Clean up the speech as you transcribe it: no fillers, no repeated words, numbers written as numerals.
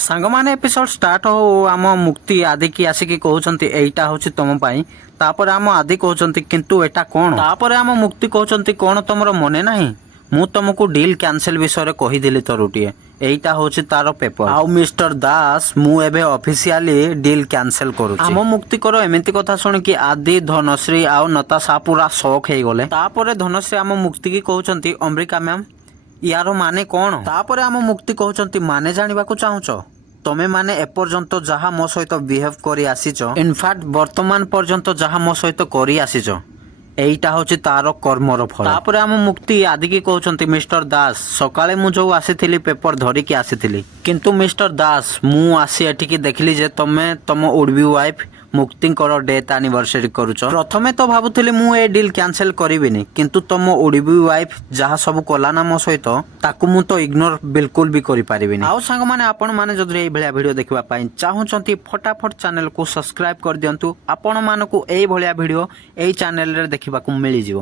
ସାଙ୍ଗମାନେ episode start ହଉ ଆମ ମୁକ୍ତି ଆଦିକି ଆସିକି କହୁଛନ୍ତି ଏଇଟା ହଉଛି ତମ ପାଇଁ। ତାପରେ ଆମ ଆଦି କହୁଛନ୍ତି କିନ୍ତୁ ଏଟା କଣ? ତାପରେ ଆମ ମୁକ୍ତି କହୁଛନ୍ତି କଣ ତମର ମନେ ନାହିଁ? ମୁଁ ତମକୁ ଡିଲ୍ କ୍ୟାନସେଲ ବିଷୟରେ କହିଥିଲି ଥରୁଟିଏ। ଏଇଟା ହଉଛି ତାର ପେପର। ଆଉ ମିଷ୍ଟର ଦାସ ମୁଁ ଏବେ ଅଫିସିଆଲି ଡିଲ୍ କ୍ୟାନସେଲ କରୁଛି। ଆମ ମୁକ୍ତିକର ଏମିତି କଥା ଶୁଣିକି ଆଦି ଧନଶ୍ରୀ ଆଉ ନତାଶା ପୁରା ସକ୍ ହେଇଗଲେ। ତାପରେ ଧନଶ୍ରୀ ଆମ ମୁକ୍ତିକି କହୁଛନ୍ତି ଅମ୍ବିକା ମ୍ୟାମ ୟାର ମାନେ କଣ? ତାପରେ ଆମ ମୁକ୍ତି କହୁଛନ୍ତି ମାନେ ଜାଣିବାକୁ ଚାହୁଁଛ? ତମେ ମାନେ ଏପର୍ଯ୍ୟନ୍ତ ଯାହା ମୋ ସହିତ ବିହେଭ୍ କରି ଆସିଛ, ଇନଫ୍ୟାକ୍ଟ ବର୍ତ୍ତମାନ ପର୍ଯ୍ୟନ୍ତ ଯାହା ମୋ ସହିତ କରି ଆସିଛ, ଏଇଟା ହଉଛି ତାର କର୍ମର ଫଳ। ତାପରେ ଆମ ମୁକ୍ତି ଆଦିକି କହୁଛନ୍ତି ମିଷ୍ଟର ଦାସ ସକାଳେ ମୁଁ ଯୋଉ ଆସିଥିଲି ପେପର ଧରିକି ଆସିଥିଲି, କିନ୍ତୁ ମିଷ୍ଟର ଦାସ ମୁଁ ଆସି ଏଠିକି ଦେଖିଲି ଯେ ତମେ ତମ ଉଡବି ୱାଇଫ ମୁକ୍ତିଙ୍କର ଡେଥ୍ ଆନିଭର୍ସରୀ କରୁଛ। ପ୍ରଥମେ ତ ଭାବୁଥିଲି ମୁଁ ଏ ଡିଲ୍ କ୍ୟାନସେଲ କରିବିନି, କିନ୍ତୁ ତମ ଉଡବି ୱାଇଫ ଯାହା ସବୁ କଲା ନା ମୋ ସହିତ ତାକୁ ମୁଁ ତ ଇଗ୍ନୋର ବିଲକୁଲ ବି କରିପାରିବିନି। ଆଉ ସାଙ୍ଗମାନେ ଆପଣମାନେ ଯଦି ଏଇଭଳିଆ ଭିଡ଼ିଓ ଦେଖିବା ପାଇଁ ଚାହୁଁଛନ୍ତି ଫଟାଫଟ ଚ୍ୟାନେଲକୁ ସବସ୍କ୍ରାଇବ କରିଦିଅନ୍ତୁ। ଆପଣମାନଙ୍କୁ ଏଇଭଳିଆ ଭିଡ଼ିଓ ଏଇ ଚ୍ୟାନେଲରେ ଦେଖିବାକୁ ମିଳିଯିବ।